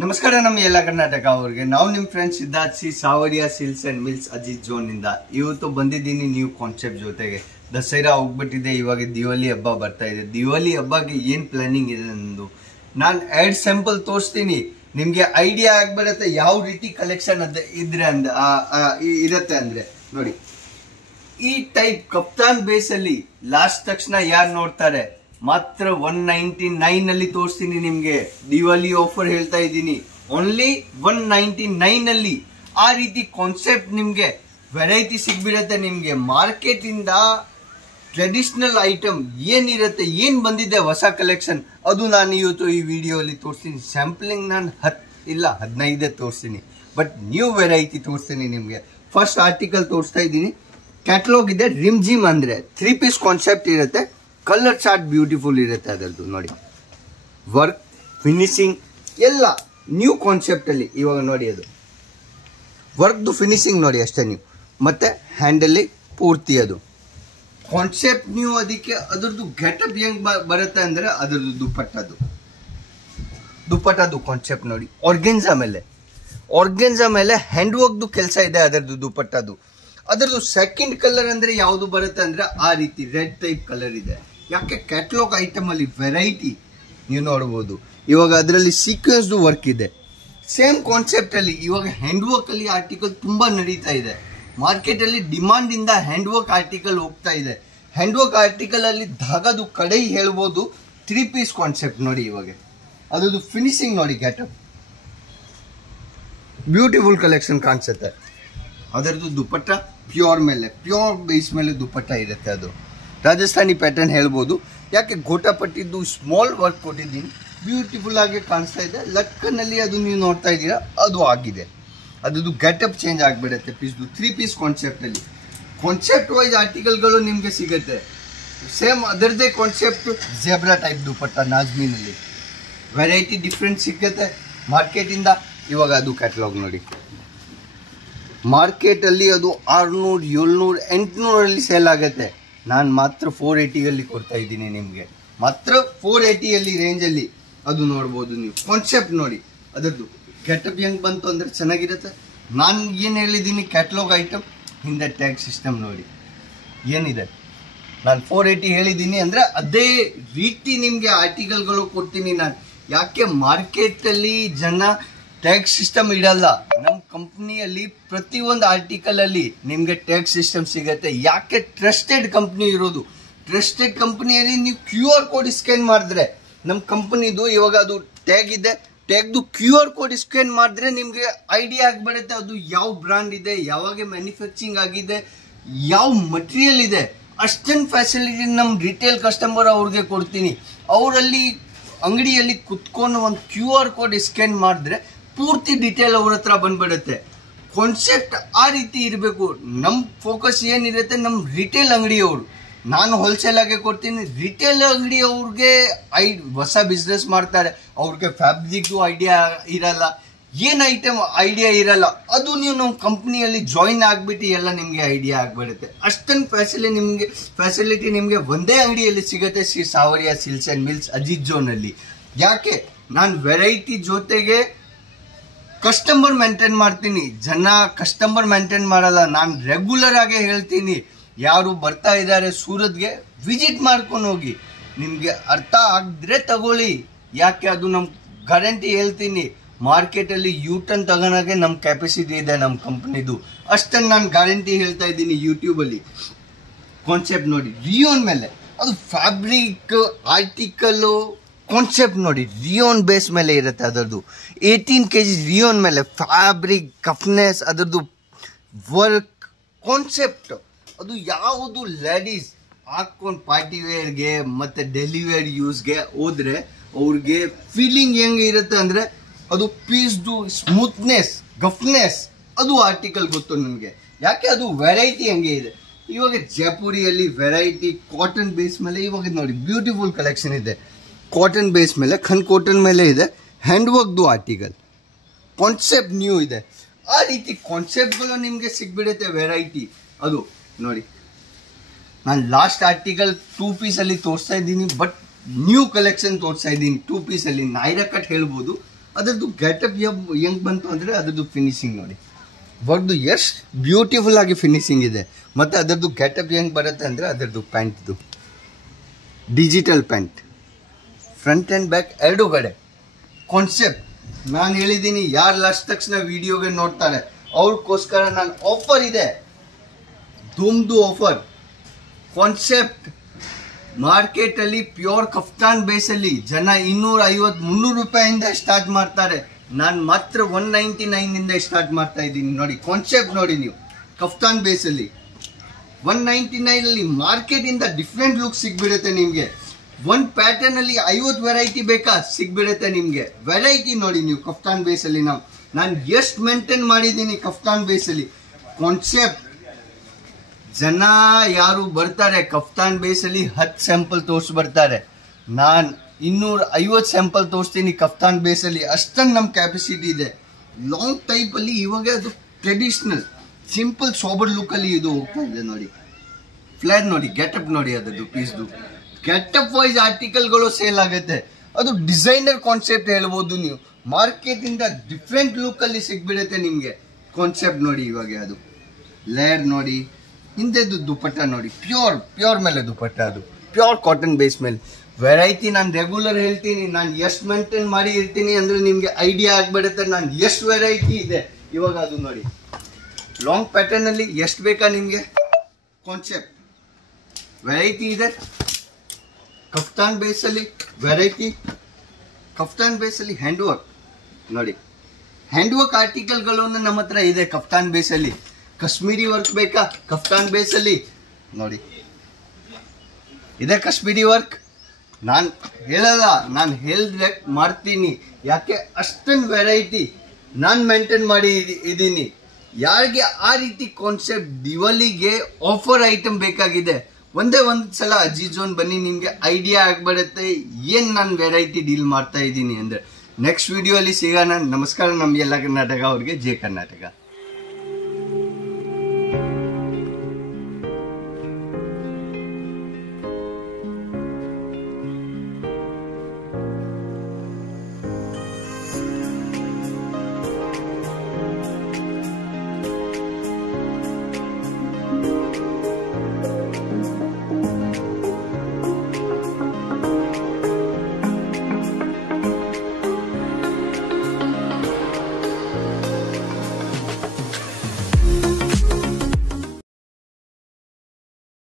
ನಮಸ್ಕಾರ ನಮ್ಮ ಎಲ್ಲ ಕರ್ನಾಟಕ ಅವರಿಗೆ ನಾವು ನಿಮ್ಮ ಫ್ರೆಂಡ್ಸ್ ಸಿದ್ಧಾರ್ಥ್ ಸಿ Sawariya silks and mills Ajit zone ಇಂದ ಇವತ್ತು ಬಂದಿದ್ದೀನಿ ನ್ಯೂ ಕಾನ್ಸೆಪ್ಟ್ ಜೊತೆಗೆ. ದಸರಾ ಹೋಗ್ಬಿಟ್ಟಿದೆ, ಇವಾಗ ದಿವಾಲಿ ಹಬ್ಬ ಬರ್ತಾ ಇದೆ. ದಿವಾಲಿ ಹಬ್ಬಕ್ಕೆ ಏನ್ ಪ್ಲಾನಿಂಗ್ ಇದೆ ನಂದು ನಾನು ಎರಡು ಸ್ಯಾಂಪಲ್ ತೋರಿಸ್ತೀನಿ, ನಿಮ್ಗೆ ಐಡಿಯಾ ಆಗ್ಬಿಡತ್ತೆ ಯಾವ ರೀತಿ ಕಲೆಕ್ಷನ್ ಇದ್ರೆ ಇರತ್ತೆ ಅಂದ್ರೆ. ನೋಡಿ, ಈ ಟೈಪ್ ಕಪ್ತಾನ್ ಬೇಸ್ ಅಲ್ಲಿ ಲಾಸ್ಟ್ ತಕ್ಷಣ ಯಾರು ನೋಡ್ತಾರೆ, ಮಾತ್ರ 199 ಅಲ್ಲಿ ತೋರಿಸ್ತೀನಿ ನಿಮ್ಗೆ. ದಿವಾಲಿ ಆಫರ್ ಹೇಳ್ತಾ ಇದ್ದೀನಿ, ಓನ್ಲಿ 199 ಅಲ್ಲಿ ಆ ರೀತಿ ಕಾನ್ಸೆಪ್ಟ್ ನಿಮ್ಗೆ ವೆರೈಟಿ ಸಿಗ್ಬಿಡತ್ತೆ. ನಿಮ್ಗೆ ಮಾರ್ಕೆಟ್ ಇಂದ ಟ್ರೆಡಿಷನಲ್ ಐಟಮ್ ಏನಿರುತ್ತೆ, ಏನ್ ಬಂದಿದೆ ಹೊಸ ಕಲೆಕ್ಷನ್, ಅದು ನಾನು ಇವತ್ತು ಈ ವಿಡಿಯೋ ಅಲ್ಲಿ ತೋರಿಸ್ತೀನಿ. ಸ್ಯಾಂಪ್ಲಿಂಗ್ ನಾನು 15 ತೋರಿಸ್ತೀನಿ, ಬಟ್ ನ್ಯೂ ವೆರೈಟಿ ತೋರಿಸ್ತೀನಿ ನಿಮ್ಗೆ. ಫಸ್ಟ್ ಆರ್ಟಿಕಲ್ ತೋರಿಸ್ತಾ ಇದ್ದೀನಿ, ಕ್ಯಾಟಲಾಗ್ ಇದೆ. ರಿಮ್ಜಿಮ್ ಅಂದ್ರೆ 3 ಪೀಸ್ ಕಾನ್ಸೆಪ್ಟ್ ಇರುತ್ತೆ, ಕಲರ್ ಚಾರ್ಟ್ ಬ್ಯೂಟಿಫುಲ್ ಇರುತ್ತೆ ಅದರದ್ದು. ನೋಡಿ, ವರ್ಕ್ ಫಿನಿಶಿಂಗ್ ಎಲ್ಲ ನ್ಯೂ ಕಾನ್ಸೆಪ್ಟ್ ಅಲ್ಲಿ. ಇವಾಗ ನೋಡಿ, ಅದು ವರ್ಕ್ದು ಫಿನಿಶಿಂಗ್ ನೋಡಿ ಅಷ್ಟೇ ನೀವು, ಮತ್ತೆ ಹ್ಯಾಂಡಲ್ಲಿ ಪೂರ್ತಿ ಅದು ಕಾನ್ಸೆಪ್ಟ್ ನ್ಯೂ. ಅದಕ್ಕೆ ಅದರದ್ದು ಗೆಟಪ್ ಹೆಂಗ್ ಬರುತ್ತೆ ಅಂದ್ರೆ, ಅದರದ್ದು ದುಪ್ಪಟ್ಟದು ಕಾನ್ಸೆಪ್ಟ್ ನೋಡಿ. ಆರ್ಗೆನ್ಜಾ ಮೇಲೆ ಹ್ಯಾಂಡ್ ವರ್ಕ್ದು ಕೆಲಸ ಇದೆ ಅದರದ್ದು ದುಪ್ಪಟ್ಟದು. ಅದರದ್ದು ಸೆಕೆಂಡ್ ಕಲರ್ ಅಂದ್ರೆ ಯಾವುದು ಬರುತ್ತೆ ಅಂದ್ರೆ ಆ ರೀತಿ ರೆಡ್ ಟೈಪ್ ಕಲರ್ ಇದೆ. ಯಾಕೆ ಕ್ಯಾಟಲಾಗ್ ಐಟಮ್ ಅಲ್ಲಿ ವೆರೈಟಿ ನೀವು ನೋಡಬಹುದು. ಇವಾಗ ಅದರಲ್ಲಿ ಸೀಕ್ವೆನ್ಸ್ ವರ್ಕ್ ಇದೆ, ಸೇಮ್ ಕಾನ್ಸೆಪ್ಟ್ ಅಲ್ಲಿ. ಇವಾಗ ಹ್ಯಾಂಡ್ ವರ್ಕ್ ಅಲ್ಲಿ ಆರ್ಟಿಕಲ್ ತುಂಬಾ ನಡೀತಾ ಇದೆ ಮಾರ್ಕೆಟ್ ಅಲ್ಲಿ, ಡಿಮಾಂಡ್ ಇಂದ ಹ್ಯಾಂಡ್ ವರ್ಕ್ ಆರ್ಟಿಕಲ್ ಹೋಗ್ತಾ ಇದೆ. ಹ್ಯಾಂಡ್ ವರ್ಕ್ ಆರ್ಟಿಕಲ್ ಅಲ್ಲಿ ಧಾಗದು ಕಡೆ ಹೇಳ್ಬೋದು. 3 ಪೀಸ್ ಕಾನ್ಸೆಪ್ಟ್ ನೋಡಿ. ಇವಾಗ ಅದರದ್ದು ಫಿನಿಶಿಂಗ್ ನೋಡಿ, ಗೆಟಪ್ ಬ್ಯೂಟಿಫುಲ್ ಕಲೆಕ್ಷನ್ ಕಾಣಿಸುತ್ತೆ. ಅದರದ್ದು ದುಪ್ಪಟ್ಟ ಪ್ಯೂರ್ ಬೇಸ್ ಮೇಲೆ ದುಪ್ಪಟ್ಟ ಇರುತ್ತೆ. ಅದು ರಾಜಸ್ಥಾನಿ ಪ್ಯಾಟರ್ನ್ ಹೇಳ್ಬೋದು. ಯಾಕೆ ಗೋಟಾಪಟ್ಟಿದ್ದು ಸ್ಮಾಲ್ ವರ್ಕ್ ಕೊಟ್ಟಿದ್ದೀನಿ, ಬ್ಯೂಟಿಫುಲ್ ಆಗಿ ಕಾಣಿಸ್ತಾ ಇದೆ. ಲಕ್ಕನಲ್ಲಿ ಅದು ನೀವು ನೋಡ್ತಾ ಇದ್ದೀರಾ, ಅದು ಆಗಿದೆ. ಅದರದ್ದು ಗೆಟಪ್ ಚೇಂಜ್ ಆಗಿಬಿಡುತ್ತೆ. 3 ಪೀಸ್ ಕಾನ್ಸೆಪ್ಟ್ ಅಲ್ಲಿ ಕಾನ್ಸೆಪ್ಟ್ ವೈಸ್ ಆರ್ಟಿಕಲ್ಗಳು ನಿಮಗೆ ಸಿಗುತ್ತೆ. ಸೇಮ್ ಅದರದ್ದೇ ಕಾನ್ಸೆಪ್ಟ್ ಜೆಬ್ರಾ ಟೈಪ್ ದುಪ್ಪಟ್ಟ ನಾಜ್ಮೀನಲ್ಲಿ ವೆರೈಟಿ ಡಿಫ್ರೆಂಟ್ ಸಿಗುತ್ತೆ ಮಾರ್ಕೆಟ್ ಇಂದ. ಇವಾಗ ಅದು ಕ್ಯಾಟಲಾಗ್ ನೋಡಿ, ಮಾರ್ಕೆಟ್ ಅಲ್ಲಿ ಅದು 600, 700, 800 ಅಲ್ಲಿ ಸೇಲ್ ಆಗುತ್ತೆ. ನಾನು ಮಾತ್ರ 480 ಅಲ್ಲಿ ಕೊಡ್ತಾ ಇದ್ದೀನಿ ನಿಮ್ಗೆ. ಮಾತ್ರ 480 ಅಲ್ಲಿ ರೇಂಜ್ ಅಲ್ಲಿ ಅದು ನೋಡ್ಬೋದು ನೀವು. ಕಾನ್ಸೆಪ್ಟ್ ನೋಡಿ, ಅದರದ್ದು ಗೆಟಪ್ ಹೆಂಗ್ ಬಂತು ಅಂದ್ರೆ ಚೆನ್ನಾಗಿರುತ್ತೆ. ನಾನು ಏನು ಹೇಳಿದ್ದೀನಿ, ಕ್ಯಾಟಲಾಗ್ ಐಟಮ್ ಹಿಂದೆ ಟ್ಯಾಗ್ ಸಿಸ್ಟಮ್ ನೋಡಿ ಏನಿದೆ. ನಾನು 480 ಹೇಳಿದ್ದೀನಿ ಅಂದ್ರೆ ಅದೇ ರೀತಿ ನಿಮ್ಗೆ ಆರ್ಟಿಕಲ್ಗಳು ಕೊಡ್ತೀನಿ ನಾನು. ಯಾಕೆ ಮಾರ್ಕೆಟ್ ಅಲ್ಲಿ ಜನ ಟ್ಯಾಗ್ ಸಿಸ್ಟಮ್ ಇಡಲ್ಲ, ನಮ್ಮ ಕಂಪ್ನಿಯಲ್ಲಿ ಪ್ರತಿಯೊಂದು ಆರ್ಟಿಕಲ್ ಅಲ್ಲಿ ನಿಮ್ಗೆ ಟ್ಯಾಗ್ ಸಿಸ್ಟಮ್ ಸಿಗತ್ತೆ. ಯಾಕೆ ಟ್ರಸ್ಟೆಡ್ ಕಂಪ್ನಿ ಇರೋದು. ಟ್ರಸ್ಟೆಡ್ ಕಂಪ್ನಿಯಲ್ಲಿ ನೀವು QR ಕೋಡ್ ಸ್ಕ್ಯಾನ್ ಮಾಡಿದ್ರೆ, ನಮ್ಮ ಕಂಪನಿದು ಇವಾಗ ಅದು ಟ್ಯಾಗ್ ಇದೆ, ಟ್ಯಾಗ್ದು QR ಕೋಡ್ ಸ್ಕ್ಯಾನ್ ಮಾಡಿದ್ರೆ ನಿಮ್ಗೆ ಐಡಿಯಾ ಆಗ್ಬಿಡುತ್ತೆ ಅದು ಯಾವ ಬ್ರಾಂಡ್ ಇದೆ, ಯಾವಾಗ ಮ್ಯಾನುಫ್ಯಾಕ್ಚರಿಂಗ್ ಆಗಿದೆ, ಯಾವ ಮಟೀರಿಯಲ್ ಇದೆ. ಅಷ್ಟೊಂದು ಫೆಸಿಲಿಟಿ ನಮ್ಮ ರಿಟೇಲ್ ಕಸ್ಟಮರ್ ಅವ್ರಿಗೆ ಕೊಡ್ತೀನಿ. ಅವರಲ್ಲಿ ಅಂಗಡಿಯಲ್ಲಿ ಕುತ್ಕೊಂಡು ಒಂದು QR ಕೋಡ್ ಸ್ಕ್ಯಾನ್ ಮಾಡಿದ್ರೆ ಪೂರ್ತಿ ಡೀಟೇಲ್ ಅವ್ರ ಹತ್ರ ಬಂದ್ಬಿಡುತ್ತೆ. ಕಾನ್ಸೆಪ್ಟ್ ಆ ರೀತಿ ಇರಬೇಕು. ನಮ್ಮ ಫೋಕಸ್ ಏನಿರುತ್ತೆ, ನಮ್ಮ ರಿಟೇಲ್ ಅಂಗಡಿಯವರು. ನಾನು ಹೋಲ್ಸೇಲ್ ಆಗಿ ಕೊಡ್ತೀನಿ, ರಿಟೇಲ್ ಅಂಗಡಿ ಅವ್ರಿಗೆ ಹೊಸ ಬಿಸ್ನೆಸ್ ಮಾಡ್ತಾರೆ, ಅವ್ರಿಗೆ ಫ್ಯಾಬ್ರಿಕ್ದು ಐಡಿಯಾ ಇರಲ್ಲ, ಏನ್ ಐಟಮ್ ಐಡಿಯಾ ಇರಲ್ಲ. ಅದು ನೀವು ನಮ್ಮ ಕಂಪ್ನಿಯಲ್ಲಿ ಜಾಯಿನ್ ಆಗ್ಬಿಟ್ಟು ಎಲ್ಲ ನಿಮ್ಗೆ ಐಡಿಯಾ ಆಗ್ಬಿಡುತ್ತೆ. ಅಷ್ಟೊಂದು ಫೆಸಿಲಿಟಿ ನಿಮ್ಗೆ ಒಂದೇ ಅಂಗಡಿಯಲ್ಲಿ ಸಿಗುತ್ತೆ, Shri Sawariya silks and mills Ajit zone ಅಲ್ಲಿ. ಯಾಕೆ ನಾನು ವೆರೈಟಿ ಜೊತೆಗೆ ಕಸ್ಟಮರ್ ಮೇಂಟೈನ್ ಮಾಡ್ತೀನಿ. ಜನ ಕಸ್ಟಮರ್ ಮೇಂಟೈನ್ ಮಾಡಲ್ಲ. ನಾನು ರೆಗ್ಯುಲರ್ ಆಗಿ ಹೇಳ್ತೀನಿ, ಯಾರು ಬರ್ತಾ ಇದ್ದಾರೆ ಸೂರತ್ಗೆ ವಿಸಿಟ್ ಮಾಡ್ಕೊಂಡು ಹೋಗಿ, ನಿಮ್ಗೆ ಅರ್ಥ ಆಗಿದ್ರೆ ತಗೊಳ್ಳಿ. ಯಾಕೆ ಅದು ನಮ್ ಗ್ಯಾರಂಟಿ ಹೇಳ್ತೀನಿ. ಮಾರ್ಕೆಟ್ ಅಲ್ಲಿ ಯೂಟರ್ನ್ ತಗೊಳಕ್ಕೆ ನಮ್ ಕೆಪಾಸಿಟಿ ಇದೆ ನಮ್ಮ ಕಂಪನಿದು. ಅಷ್ಟನ್ನು ನಾನು ಗ್ಯಾರಂಟಿ ಹೇಳ್ತಾ ಇದ್ದೀನಿ ಯೂಟ್ಯೂಬ್ ಅಲ್ಲಿ. ಕಾನ್ಸೆಪ್ಟ್ ನೋಡಿ, ರಿಯೋನ್ ಮೇಲೆ ಅದು ಫ್ಯಾಬ್ರಿಕ್ ಆರ್ಟಿಕಲ್ ಕಾನ್ಸೆಪ್ಟ್ ನೋಡಿ, ರಿಯೋನ್ ಬೇಸ್ ಮೇಲೆ ಇರುತ್ತೆ. ಅದರದ್ದು 18 kg ರಿಯೋನ್ ಮೇಲೆ ಫ್ಯಾಬ್ರಿಕ್ ಕಫ್ನೆಸ್, ಅದರದ್ದು ವರ್ಕ್ ಕಾನ್ಸೆಪ್ಟ್. ಅದು ಯಾವುದು ಲೇಡೀಸ್ ಹಾಕೊಂಡು ಪಾರ್ಟಿ ವೇರ್ಗೆ ಮತ್ತೆ ಡೆಲಿ ವೇರ್ ಯೂಸ್ಗೆ ಹೋದ್ರೆ ಅವ್ರಿಗೆ ಫೀಲಿಂಗ್ ಹೆಂಗೆ ಇರುತ್ತೆ ಅಂದ್ರೆ, ಅದು ಪೀಸ್ದು ಸ್ಮೂತ್ನೆಸ್ ಗಫ್ನೆಸ್ ಅದು ಆರ್ಟಿಕಲ್ ಗೊತ್ತು ನನಗೆ. ಯಾಕೆ ಅದು ವೆರೈಟಿ ಹಂಗೆ ಇದೆ. ಇವಾಗ ಜೈಪುರಿಯಲ್ಲಿ ವೆರೈಟಿ ಕಾಟನ್ ಬೇಸ್ ಮೇಲೆ ಇವಾಗ ನೋಡಿ ಬ್ಯೂಟಿಫುಲ್ ಕಲೆಕ್ಷನ್ ಇದೆ. ಕಾಟನ್ ಬೇಸ್ ಮೇಲೆ ಖನ್ ಕಾಟನ್ ಮೇಲೆ ಇದೆ, ಹ್ಯಾಂಡ್ ವರ್ಕ್ದು ಆರ್ಟಿಕಲ್ ಕಾನ್ಸೆಪ್ಟ್ ನ್ಯೂ ಇದೆ. ಆ ರೀತಿ ಕಾನ್ಸೆಪ್ಟ್ಗಳು ನಿಮ್ಗೆ ಸಿಗ್ಬಿಡುತ್ತೆ ವೆರೈಟಿ. ಅದು ನೋಡಿ, ನಾನು ಲಾಸ್ಟ್ ಆರ್ಟಿಕಲ್ 2 ಪೀಸ್ ಅಲ್ಲಿ ತೋರಿಸ್ತಾ ಇದ್ದೀನಿ, ಬಟ್ ನ್ಯೂ ಕಲೆಕ್ಷನ್ ತೋರಿಸ್ತಾ ಇದ್ದೀನಿ 2 ಪೀಸ್ ಅಲ್ಲಿ. ನೈರಾ ಕಟ್ ಹೇಳ್ಬೋದು, ಅದರದ್ದು ಗೆಟಪ್ ಹೆಂಗ್ ಬಂತು ಅಂದ್ರೆ ಅದರದ್ದು ಫಿನಿಶಿಂಗ್ ನೋಡಿ, ವರ್ಕ್ದು ಎಷ್ಟು ಬ್ಯೂಟಿಫುಲ್ ಆಗಿ ಫಿನಿಶಿಂಗ್ ಇದೆ. ಮತ್ತೆ ಅದರದ್ದು ಗೆಟಪ್ ಹೆಂಗ್ ಬರುತ್ತೆ ಅಂದ್ರೆ ಅದರದ್ದು ಪ್ಯಾಂಟ್ದು digital pant, front and back ಎರಡೂ ಕಡೆ ಕಾನ್ಸೆಪ್ಟ್. ನಾನು ಹೇಳಿದ್ದೀನಿ, ಯಾರು ಲಾಸ್ಟ್ ತಕ್ಷಣ ವಿಡಿಯೋಗೆ ನೋಡ್ತಾರೆ ಅವ್ರಿಗೋಸ್ಕರ ನಾನು ಆಫರ್ ಇದೆ, ಧೂಮ್ದು ಆಫರ್. ಕಾನ್ಸೆಪ್ಟ್ ಮಾರ್ಕೆಟಲ್ಲಿ ಪ್ಯೂರ್ ಕಫ್ತಾನ್ ಬೇಸಲ್ಲಿ ಜನ 250-300 ರೂಪಾಯಿಂದ ಸ್ಟಾರ್ಟ್ ಮಾಡ್ತಾರೆ. ನಾನು ಮಾತ್ರ 199 ಸ್ಟಾರ್ಟ್ ಮಾಡ್ತಾ ಇದ್ದೀನಿ. ನೋಡಿ ಕಾನ್ಸೆಪ್ಟ್ ನೋಡಿ ನೀವು, ಕಫ್ತಾನ್ ಬೇಸಲ್ಲಿ 199 ಮಾರ್ಕೆಟಿಂದ ಡಿಫ್ರೆಂಟ್ ಲುಕ್ ಸಿಗ್ಬಿಡುತ್ತೆ ನಿಮಗೆ. ಒಂದು ಪ್ಯಾಟರ್ನ್ ಅಲ್ಲಿ 50 ವೆರೈಟಿ ಬೇಕಾ ಸಿಗ್ಬಿಡುತ್ತೆ ನಿಮಗೆ. ವೆರೈಟಿ ನೋಡಿ ನೀವು ಕಫ್ತಾನ್ ಬೇಸಲ್ಲಿ. ನಾನು ಎಷ್ಟು ಮೇಂಟೈನ್ ಮಾಡಿದ್ದೀನಿ ಕಫ್ತಾನ್ ಬೇಸಲ್ಲಿ. ಕಾನ್ಸೆಪ್ಟ್ ಜನ ಯಾರು ಬರ್ತಾರೆ ಕಫ್ತಾನ್ ಬೇಸಲ್ಲಿ 10 ಸ್ಯಾಂಪಲ್ ತೋರ್ಸ್ ಬರ್ತಾರೆ. ನಾನು 250 ಸ್ಯಾಂಪಲ್ ತೋರಿಸ್ತೀನಿ ಕಫ್ತಾನ್ ಬೇಸಲ್ಲಿ. ಅಷ್ಟೊಂದು ನಮ್ಮ ಕ್ಯಾಪಸಿಟಿ ಇದೆ. ಲಾಂಗ್ ಟೈಪಲ್ಲಿ ಇವಾಗ ಅದು ಟ್ರೆಡಿಷನಲ್ ಸಿಂಪಲ್ ಸೋಬರ್ ಲುಕ್ಕಲ್ಲಿ ಇದು ಹೋಗ್ತಾ ಇದೆ ನೋಡಿ. ಫ್ಲೇರ್ ನೋಡಿ, ಗೆಟಪ್ ನೋಡಿ, ಅದದ್ದು ಪೀಸ್ದು ಗೆಟಪ್ ವೈಸ್ ಆರ್ಟಿಕಲ್ಗಳು ಸೇಲ್ ಆಗುತ್ತೆ. ಅದು ಡಿಸೈನರ್ ಕಾನ್ಸೆಪ್ಟ್ ಹೇಳ್ಬೋದು ನೀವು. ಮಾರ್ಕೆಟಿಂದ ಡಿಫ್ರೆಂಟ್ ಲುಕ್ಕಲ್ಲಿ ಸಿಗ್ಬಿಡುತ್ತೆ ನಿಮಗೆ. ಕಾನ್ಸೆಪ್ಟ್ ನೋಡಿ, ಇವಾಗ ಅದು ಲೇಯರ್ ನೋಡಿ, ಹಿಂದೆದು ದುಪಟ್ಟ ನೋಡಿ, ಪ್ಯೂರ್ ಮೇಲೆ ದುಪಟ್ಟ, ಅದು ಪ್ಯೂರ್ ಕಾಟನ್ ಬೇಸ್ ಮೇಲೆ. ವೆರೈಟಿ ನಾನು ರೆಗ್ಯುಲರ್ ಹೇಳ್ತೀನಿ, ನಾನು ಎಷ್ಟು ಮೇಂಟೈನ್ ಮಾಡಿ ಇರ್ತೀನಿ ಅಂದ್ರೆ ನಿಮಗೆ ಐಡಿಯಾ ಆಗ್ಬಿಡುತ್ತೆ ನಾನು ಎಷ್ಟು ವೆರೈಟಿ ಇದೆ. ಇವಾಗ ಅದು ನೋಡಿ, ಲಾಂಗ್ ಪ್ಯಾಟರ್ನ್ ಅಲ್ಲಿ ಎಷ್ಟು ಬೇಕಾ ನಿಮಗೆ ಕಾನ್ಸೆಪ್ಟ್ ವೆರೈಟಿ ಇದೆ. ಕಫ್ತಾನ್ ಬೇಸಲ್ಲಿ ವೆರೈಟಿ, ಕಫ್ತಾನ್ ಬೇಸಲ್ಲಿ ಹ್ಯಾಂಡ್ ವರ್ಕ್ ನೋಡಿ, ಹ್ಯಾಂಡ್ ವರ್ಕ್ ಆರ್ಟಿಕಲ್ಗಳು ನಮ್ಮ ಹತ್ರ ಇದೆ ಕಫ್ತಾನ್ ಬೇಸಲ್ಲಿ. ಕಾಶ್ಮೀರಿ ವರ್ಕ್ ಬೇಕಾ ಕಫ್ತಾನ್ ಬೇಸಲ್ಲಿ ನೋಡಿ, ಇದೆ ಕಾಶ್ಮೀರಿ ವರ್ಕ್. ನಾನು ಹೇಳಲ್ಲ, ನಾನು ಹೇಳಿದ್ರೆ ಮಾಡ್ತೀನಿ. ಯಾಕೆ ಅಷ್ಟೊಂದು ವೆರೈಟಿ ನಾನು ಮೇಂಟೈನ್ ಮಾಡಿ ಇದ್ದೀನಿ. ಯಾರಿಗೆ ಆ ರೀತಿ ಕಾನ್ಸೆಪ್ಟ್ ದಿವಾಲಿಗೆ ಆಫರ್ ಐಟಮ್ ಬೇಕಾಗಿದೆ, ಒಂದೇ ಒಂದು ಸಲ ಅಜಿಜೋನ್ ಬನ್ನಿ, ನಿಮಗೆ ಐಡಿಯಾ ಆಗ್ಬಿಡುತ್ತೆ ಏನು ನಾನು ವೆರೈಟಿ ಡೀಲ್ ಮಾಡ್ತಾ ಇದ್ದೀನಿ ಅಂದರೆ. ನೆಕ್ಸ್ಟ್ ವಿಡಿಯೋ ಅಲ್ಲಿ ಸಿಗೋಣ. ನಮಸ್ಕಾರ. ನಮ್ಮ ಎಲ್ಲ ಕರ್ನಾಟಕ ಅವ್ರಿಗೆ ಜೈ ಕರ್ನಾಟಕ.